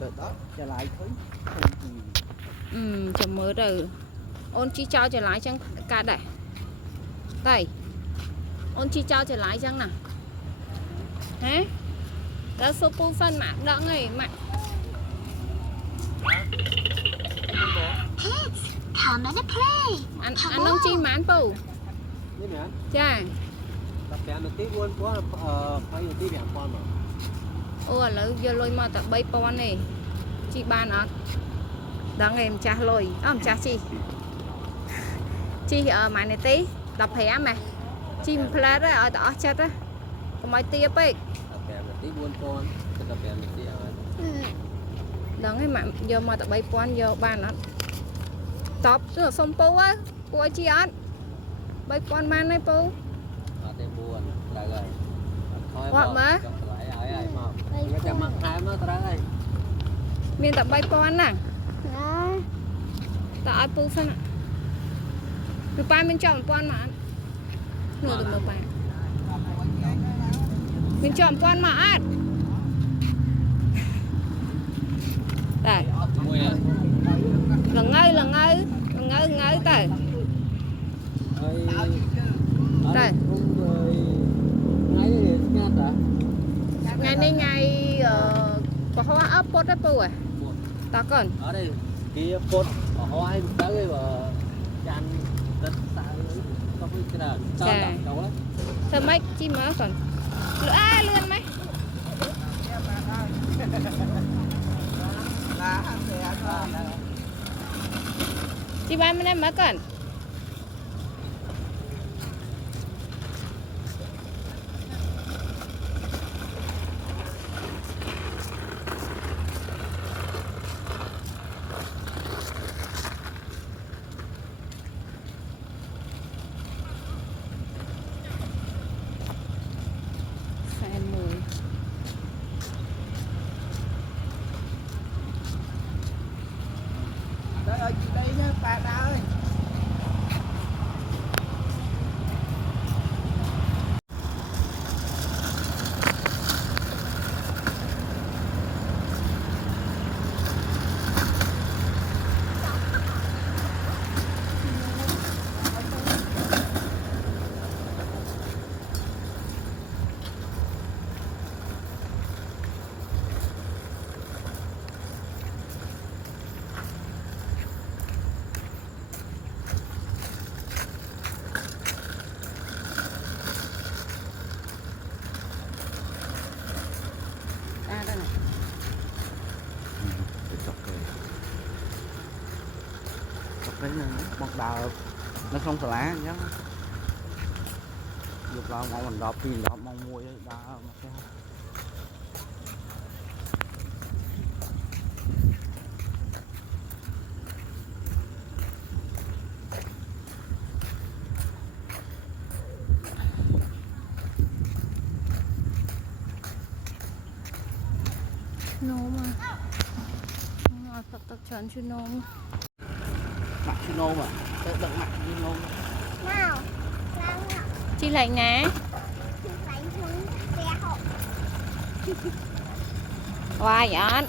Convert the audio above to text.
tới đó trở lại thấy chấm mới rồi ôn chi cho trở lại chẳng cả đây đây ôn chi cho trở lại chẳng nào hả đó sốปูphân mà đỡ ngày mà Come and play. ăn nông chi mà ănปูnhư này cha tập bè nó tí buôn quá phải tí bè con mà ô là giờ lôi mà tập bay pon này chị ban ở đỡ ngày cha lôi cha chị ở mà này tí đập hẻ mà chị plei đó ở đó chết á còn mấy tia bê tập bè nó tí buôn con tập bè nó tí đỡ ngày mà giờ mà tập bay pon giờ ban nó top rồi xongปูáปูchị ăn bay pon man nàyปูđây buồn là rồi thôi mà lại ai mà cái chả mặc hai mà tao đây miền tập bay pon nè ta aiปูphân được ba miền chọn pon mà nửa được ba miền chọn pon mà ăn đây là ngơi tới đây ngày nay ngày có hoa ấp pot đấyปูà ta còn ở đây kia pot hoa hay tới và chan rất xa có cái là sao đặt đâu đó thơm mấy chim mới còn lươn mấy chị ba mình em mới cần ơi chị đây nha bà ơi đây này cái bọc đào nó không có lá nhá dục là mọi mình đọc tiền đọc mong mua đã nôm mà tập chuẩn chuyên nôm mặt chuyên nôm à tự đựng mặt chuyên nôm Nào. chị lạnh nè Lạnh xuống xe hộ. hoài vậy